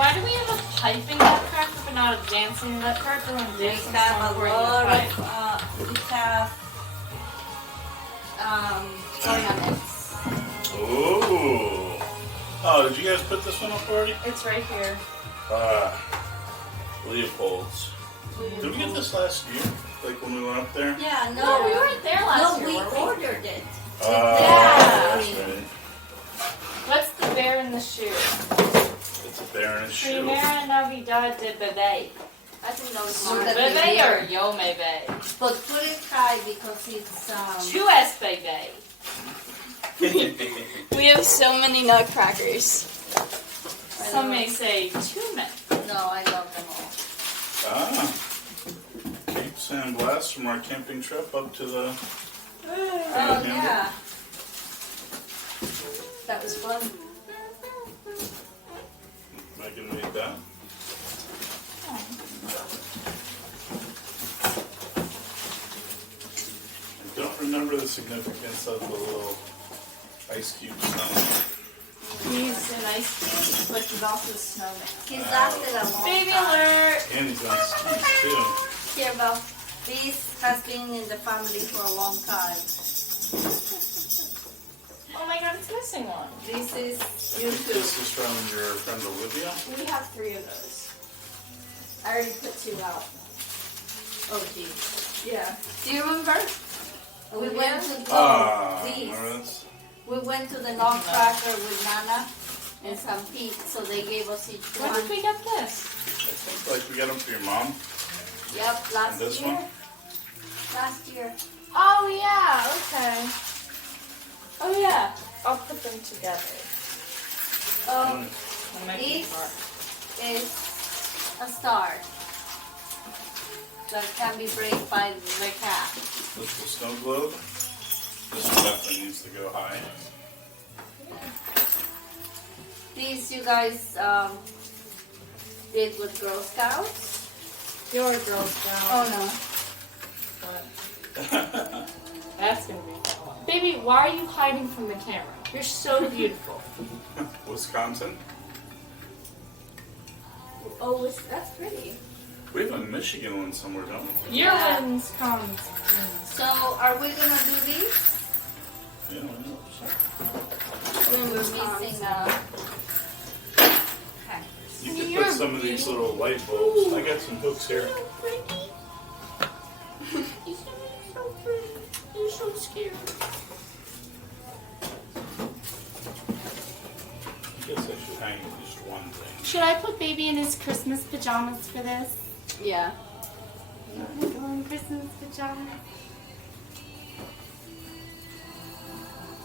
why do we have a piping nutcracker but not a dancing nutcracker and We dancing have a before you lot pipe? we have ornaments. Ooh. Oh, did you guys put this one up already? It's right here. Leopold's. Did we get this last year? Like when we went up there? Yeah, No, we weren't there last no, year. we were ordered it. Yeah. That's right. What's the bear in the shoe? It's a bear in a shoe. Primera Navidad de Bebé. I think that was Bebé Bebé. or Yo Bebé? But put it high because it's Two es Bebé. We have so many nutcrackers. Some may say too many. No, I love them all. Cape San Blas from our camping trip up to the... Oh yeah. That was fun. Megan made that. I don't remember the significance of the little ice cube snowman. He's an ice cube, but he's also a snowman. He's lasted a long Baby time. alert! And he's on skis too. Here, Belle. This has been in the family for a long time. Oh my god, it's missing one. This is This YouTube. is from your friend Olivia. We have 3 of those. I already put 2 out. Oh, geez. Yeah. Do you remember? We went to these. Remember this? We went to the Nutcracker with Nana and some Pete, so they gave us each Where one. did we get this? I think like we got them for your mom. Yep, And last this year. one. Last year. Oh yeah, okay. Oh yeah, I'll put them together. Oh, I'm making This? part. is a star that can be break by the cat. This little snow globe. This one definitely needs to go high. These you guys did with Girl Scouts. You're a Girl Scout. Oh But that's gonna be fun. Baby, why are you hiding from the camera? You're so beautiful. Wisconsin. Oh, that's pretty. We have a Michigan one somewhere, don't we? Your Yeah. ones come. no. So are we gonna do these? Yeah, I know. When we're missing You could You're put some of these little light bulbs. I got some hooks here. You're so pretty. You're so scary. I guess I should hang just one thing. Should I put baby in his Christmas pajamas for this? no. Yeah. Going Christmas pajamas.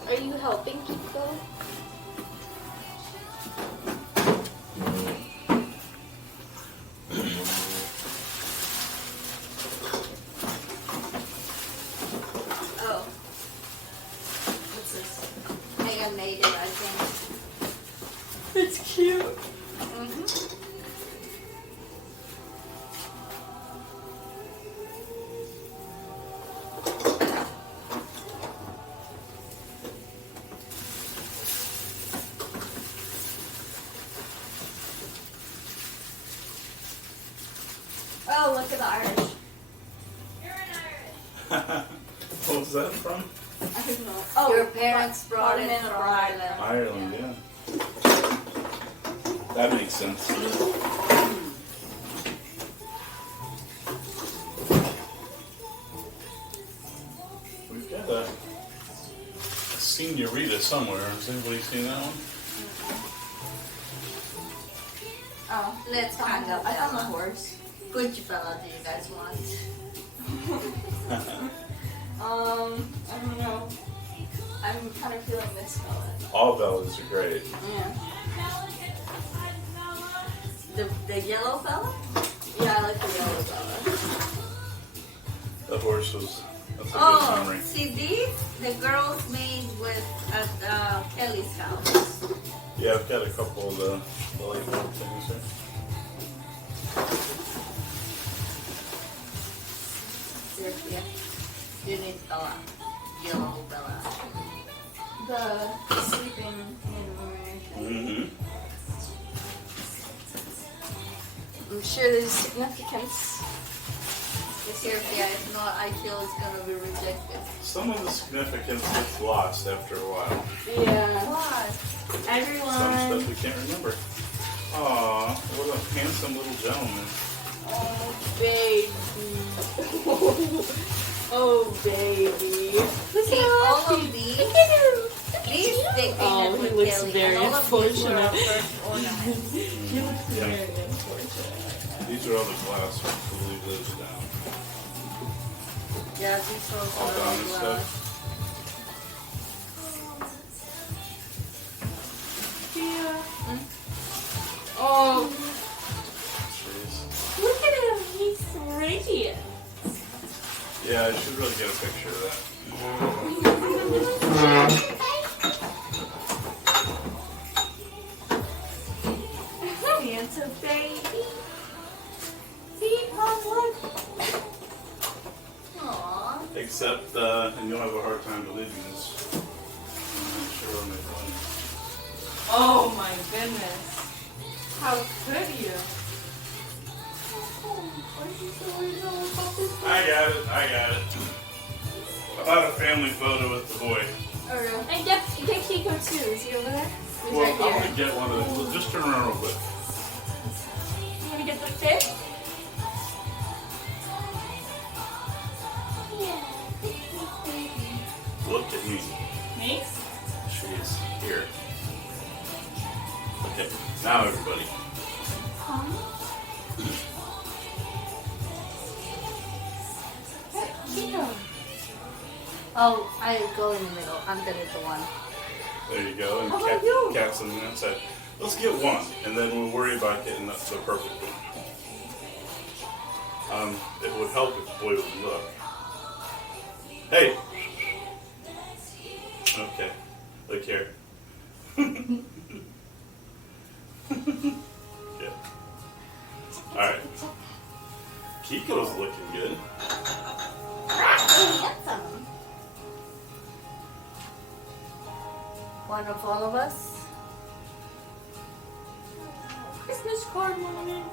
Are you helping keep going? Oh. What's this? Megan made it, I think. It's cute. Mm-hmm. Oh, look at the Irish. What was that from? I don't know. Oh, Your parents brought it in from Ireland. Ireland, yeah. That makes sense. We've got a Senorita somewhere. Has anybody seen that one? Oh, let's hang up I found the Bella. horse. Which fella do you guys want? I don't know. I'm kind of feeling this fella. All bellas are great. Yeah. The yellow fella? Yeah, I like the yellow fella. The horse was, that's a good Oh, memory. see these? The girls made with at Kelly's house. Yeah, I've got a couple of the light bulb things here. Yeah. You need Bella. Yellow Bella. The sleeping in Mm-hmm. I'm sure there's significance. Seriously, if not, I feel it's gonna be rejected. Some of the significance gets lost after a while. Yeah. Why? Some Everyone. stuff we can't remember. Aw, what a handsome little gentleman. Oh, baby. Oh, baby. Look See, how all happy. of these, Look at him. these they Oh, painted he with looks Kelly, very and all of these were our unfortunate. first ornaments. He looks Yeah. very unfortunate. These are all the glass. We'll leave those down. Yeah, these are All all down and glass. stuff. Yeah. Oh, Jeez. look at him. He's radiant. Yeah, I should really get a picture of that. Santa baby. See, Mom, look. Aww. Except, and you'll have a hard time believing this. I'm not sure on my phone. Oh my goodness. How could you? I got it. I bought a family photo with the boy. Oh, really? And get Kiko too. Is he over there? He's Well, right I'm here. gonna get one of those. Well, just turn around real quick. You want to get the fish? Look at me. Me? Jeez. Here. Okay. Now everybody. Kiko. Oh, I go in the middle. I'm the little one. There you go. And How about you? Cat's on the outside. Let's get one, and then we'll worry about getting the perfect one. It would help if the boy would look. Hey! Okay. Look here. Yeah. Alright. Kiko's looking good. One of all of us. Christmas card moment.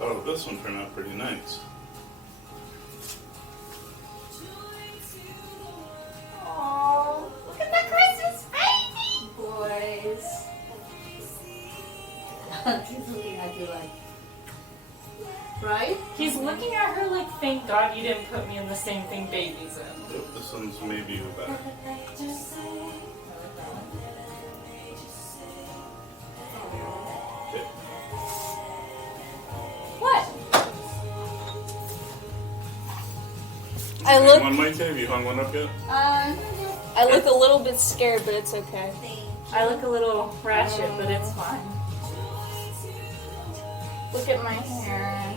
Oh, this one turned out pretty nice. Oh, look at the Christmas baby boys. He's looking at you like, right? He's looking at her like, thank God you didn't put me in the same thing baby's in. Yep, this one's maybe better. Okay. What? I Hang look, one, Mike, have you hung one up yet? I look a little bit scared, but it's okay. Thank I look a little ratchet, but it's fine. Look at my hair.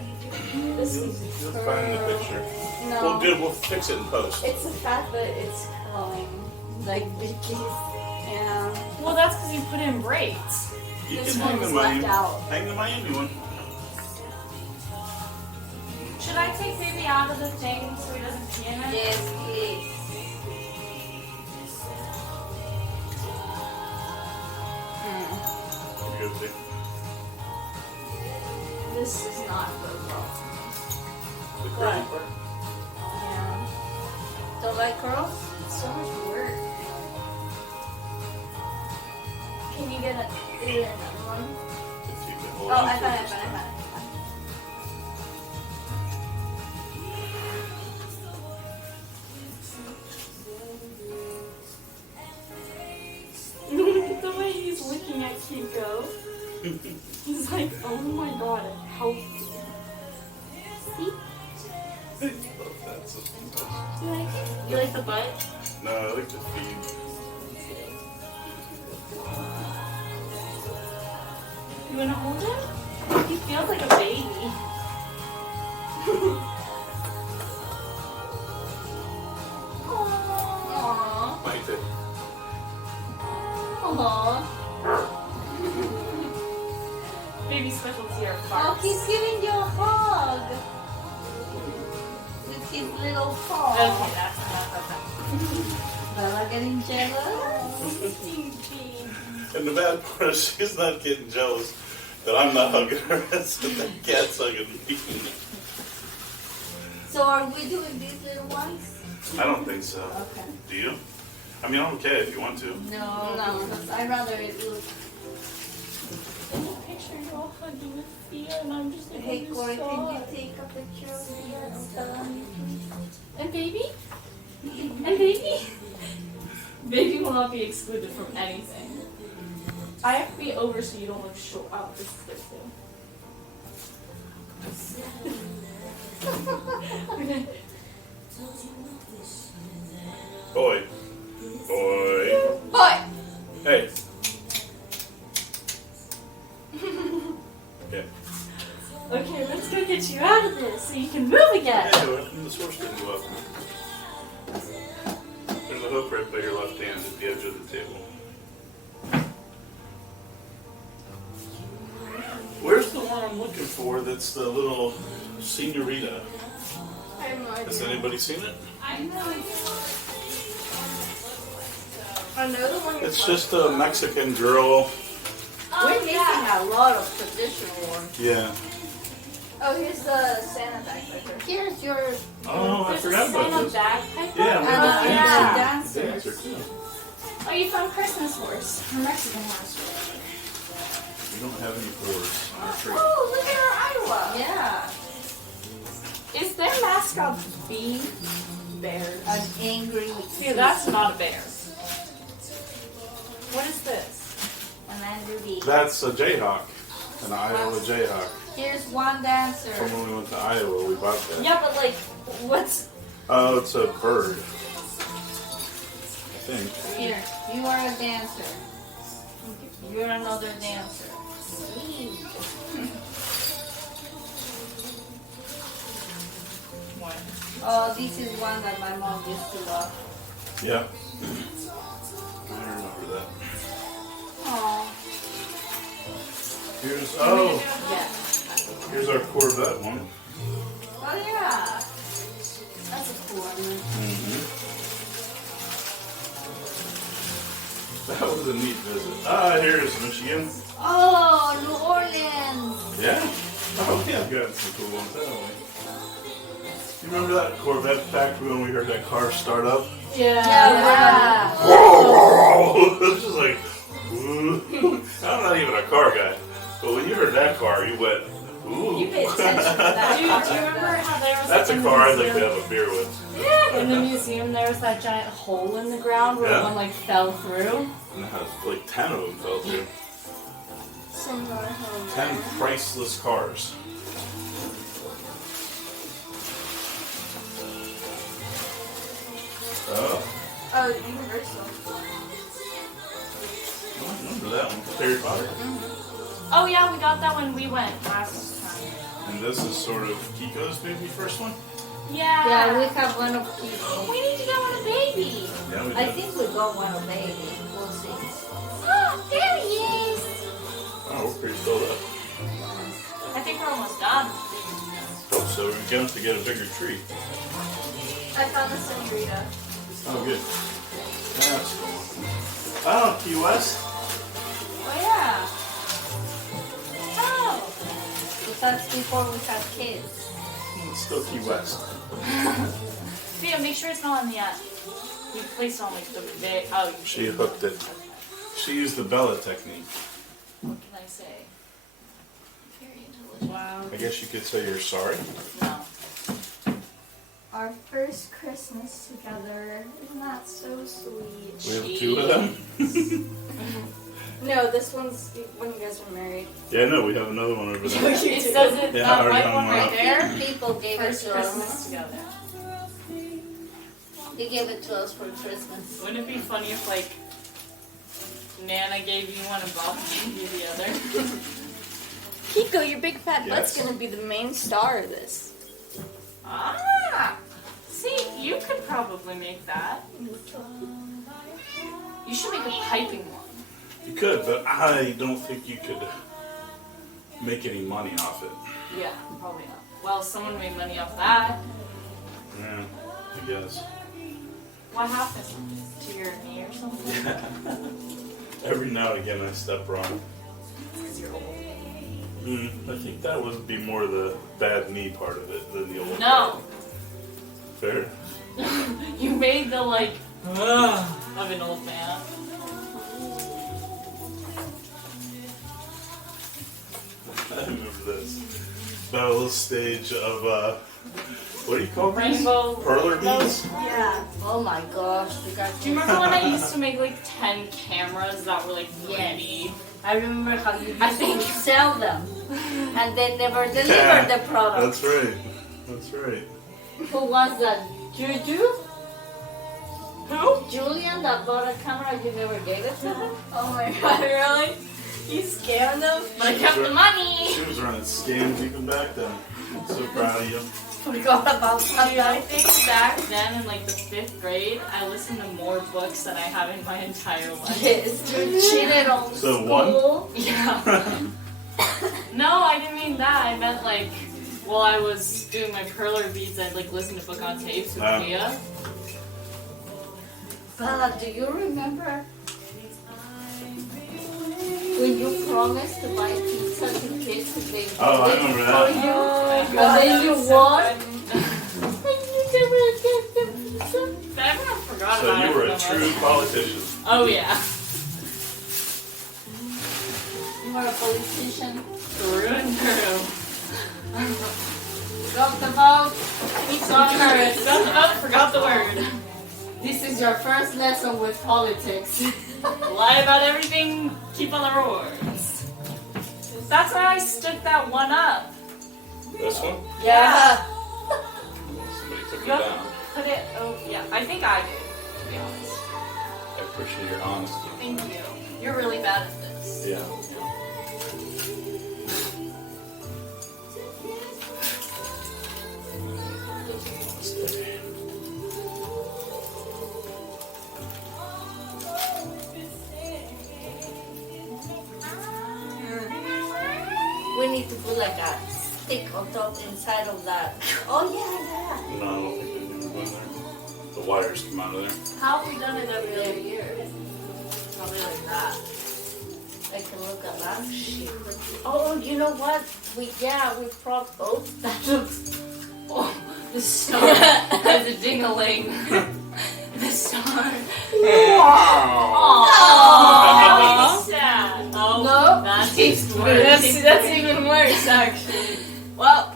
This is You'll find the picture. No. Well, good. We'll fix it in post. It's the fact that it's curling like Vicky's. Yeah. Well, that's because you put in braids. You This can one hang the was Miami. left out. Hang the Miami one. Should I take baby out of the thing so he doesn't pee in it? Yes, please. You good, see? This is not good well. The What? curly part. Yeah. Don't like curls? It's so much work. Can you get another one? If you can hold Oh, on I to found it it, this found it, time. found it. Look at the way he's looking at Kiko. He's like, oh my God, healthy. See? I love that so much. You like it? You like the butt? No, I like the feet. You wanna hold him? He feels like a baby. Aww. Mike, take. Aww. Baby specialty are Oh, farts. he's giving you a hug. With his little paw. Okay, that's enough of that. Bella getting jealous. And the bad part is she's not getting jealous. But I'm not hugging her. That's the cat's hugging me. So are we doing these little ones? I don't think so. Okay. Do you? I mean, I'm okay if you want to. No, No. because I'd rather it look. In the picture, you're all hugging with Thea, and I'm just like, Hey, oh, Corey, you're can so- you take a picture of me and Stella? And baby? And baby? Baby will not be excluded from anything. I have to be over so you don't look short. Oh, this is good too. Boy. Boy. Boy! Hey. Yeah. Okay, let's go get you out of this so you can move again. Anyway, the source didn't go up. There's a hook right by your left hand at the edge of the table. Where's the one I'm looking for that's the little senorita? I have no idea. Has anybody seen it? I have no idea. I know the one you're It's just a Mexican girl. We're missing a lot of traditional ones. Yeah. Oh, here's the Santa bagpiper. Here's your Oh, I There's forgot a about Santa this. bagpiper. Yeah, we have a yeah, dancer. dancers. Dancer, too. Oh, you found Christmas horse. Or Mexican horse. We don't have any oars on our tree. Oh, look at our Iowa. Yeah, Is their mascot bee? Bear. an angry. See, that's not a bear. What is this? An angry bee. That's a Jayhawk, an Iowa Jayhawk. Here's one dancer. From when we went to Iowa, we bought that. Yeah, but like, what's... Oh, it's a bird. I think. Here, you are a dancer. You're another dancer. What? Oh, this is one that my mom used to love. Yeah. I remember that. Oh, Here's yeah. here's our Corvette one. Oh yeah. That's a cool one. Mm-hmm. That was a neat visit. Ah, here's Michigan. Oh, New Orleans. Yeah. Oh, yeah, we've got some cool ones, haven't we? You remember that Corvette factory when we heard that car start up? Yeah. It's just like, ooh. I'm not even a car guy, but when you heard that car, you went, ooh. You paid attention to that. Do you remember how there was That's a in the car I'd like to museum- have a beer with. In the museum, there was that giant hole in the ground where Yeah. one like fell through. And like 10 of them fell through. 10 priceless cars. Oh, Oh, Universal. I remember that one. Harry Potter. Oh yeah, we got that when we went last time. And this is sort of Kiko's maybe first one? Yeah. Yeah, we have one of these. We need to go on a baby. Yeah, we I did. think we got one of baby. We'll see. Oh, there he is. Oh, we're pretty filled up. I think we're almost done. Hope so. We're going to get a bigger tree. I found the Senorita. Oh, good. That's cool. Oh, Key West. Oh yeah. Oh. But that's before we had kids. It's still Key West. Thea, make sure it's not on the end. You placed it on like the big. Oh, you She hooked it. She used the Bella technique. What can I say? Very intelligent. Wow. I guess you could say you're sorry. No. Our first Christmas together. Isn't that so sweet? We have 2 of them. No, this one's when you guys were married. Yeah, no, we have another one over there. It says it. Yeah, that our white young one one. right there. People gave it First to Christmas us. together. They gave it to us for Christmas. Wouldn't it be funny if like Nana gave you one and Bob gave you the other? Kiko, your big fat butt's Yes. gonna be the main star of this. Ah. See, you could probably make that. You should make a piping one. You could, but I don't think you could make any money off it. Yeah, probably not. Well, someone made money off that. Yeah, I guess. What happened to your knee or something? Every now and again I step wrong. Because you're old. I think that would be more the bad me part of it than the old. No. Fair. You made the like of an old man. I remember this. Bella's stage of what do you call these? Rainbow. Perler beads? Yeah. Oh my gosh, you guys. Do you remember when I used to make like 10 cameras that were like Yes. 3D? I remember how you I used think- to sell them, and they never delivered Yeah, the product. That's right. That's right. Who was that? Juju? Who? Julian that bought a camera you never gave it to him? Oh my god, really? You scammed them? But I kept the money! She was running scams even back then. So proud of you. Forgot about Dude, that. I think back then in like the 5th grade, I listened to more books than I have in my entire life. Yes, you cheated on So school. Yeah. No, I didn't mean that. I meant like, while I was doing my perler beads, I'd like listen to book on tapes with Mia. Bella, do you remember when you promised to buy pizza to kids and they Oh, I did it remember for that. you? Oh my And god, then that you was so won? funny. And you never get the pizza? But everyone forgot So about it. you were a so much. true politician. Oh yeah. You were a politician. Through and through. Got the vote. Sorry, forgot the vote, forgot the word. This is your first lesson with politics. Lie about everything, keep on the rewards. That's why I stood that one up. This one? Yeah. Somebody took it You have down. to put it, oh yeah, I think I did, to be honest. I appreciate your honesty. Thank you. You're really bad at this. Yeah. We need to put like a stick on top inside of that. Oh yeah, No, I don't think they do one there. The wires come out of there. How have we done it every other year? Probably like that. yeah. I can look at that shit. Oh, you know what? We brought both. That looks. Oh, the star has a ding-a-ling. The star. Wow! Aww. Sad. Oh, No. That's even worse, actually. Well,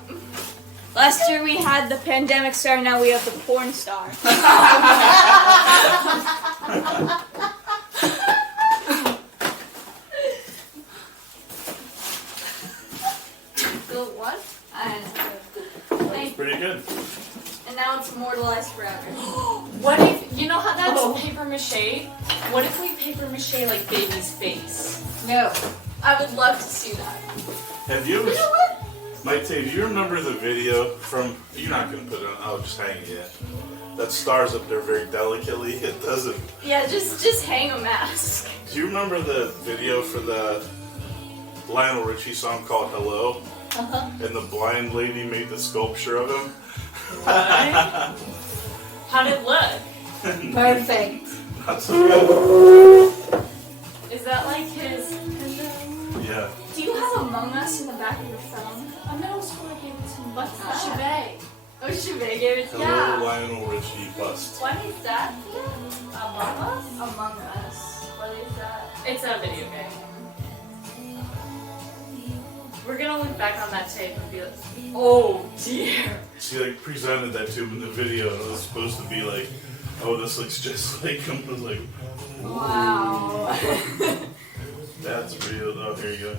last year we had the pandemic star, now we have the porn star. Good what? That's pretty good. And now it's immortalized forever. What if, you know how that's paper mache? What if we paper mache like baby's face? No. I would love to see that. Have you ever... Maite, do you remember the video from... You're not going to put it on. I'll just hang it yet. That star's up there very delicately. It doesn't... Yeah, just hang a mask. Do you remember the video for the Lionel Richie song called Hello? And the blind lady made the sculpture of him? What? How'd it look? Perfect. Not so good. Is that like his... Yeah. Do you have Among Us in the back of your phone? I know someone gave it to me. What's that? Shebay. Oh, Shebay gave it to Hello, yeah. Lionel Richie bust. What is that? Among Us? Among Us. What is that? It's a video game. We're gonna look back on that tape and be like, oh dear. She like presented that to him in the video, and it was supposed to be like, oh, this looks just like him. I was like, Wow. that's real. Oh, here you go.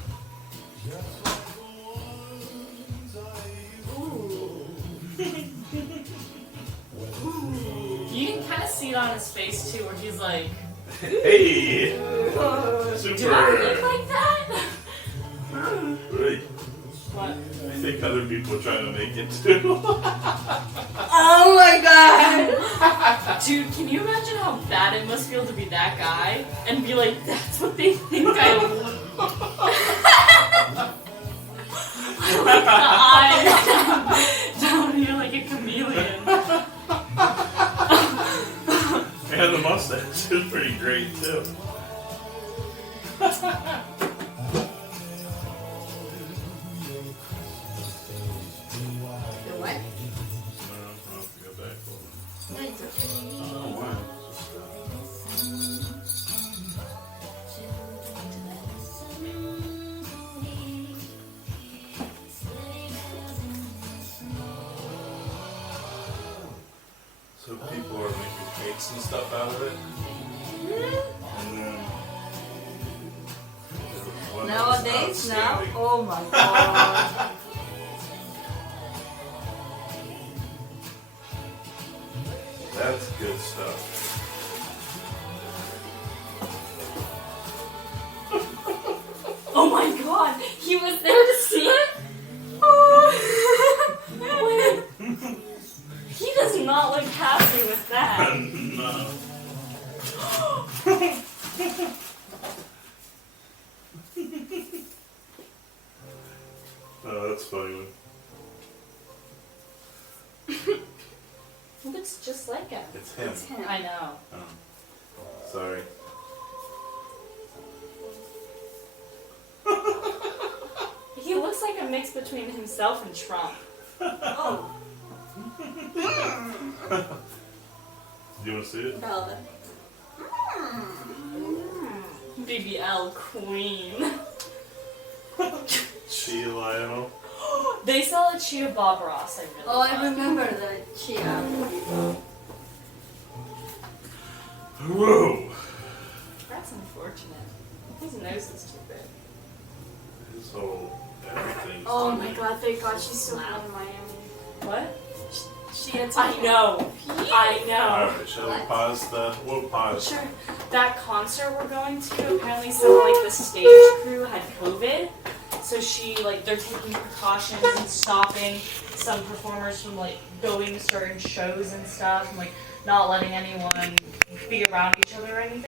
You can kind of see it on his face too, where he's like, Hey! do I look Super! like that? Right. What? I think other people are trying to make it too. Oh my god. Dude, can you imagine how bad it must feel to be that guy and be like, that's what they think I look like the eyes down here like a chameleon. And the mustache is pretty great too. stuff out of it. And then one that was Nowadays, now, outstanding. oh my god. That's good stuff. Oh my god, he was there to see it? Oh. Wait. He does not look happy with that. No. Oh, that's funny. He looks just like him. It's him. It's him. I know. Oh. Sorry. He looks like a mix between himself and Trump. Oh. Do you want to see it? Brother. BBL queen. Chia Lionel. They sell a Chia Bob Ross, I really Oh, I love. remember the chia. Whoa. That's unfortunate. His nose is too big. His whole everything. Oh my god, thank god she's so Wow. in Miami. What? She had I know. I know. Alright, shall we pause the. We'll pause. Sure. That concert we're going to, apparently some like the stage crew had COVID. So they're taking precautions and stopping some performers from like going to certain shows and stuff and like not letting anyone be around each other or anything.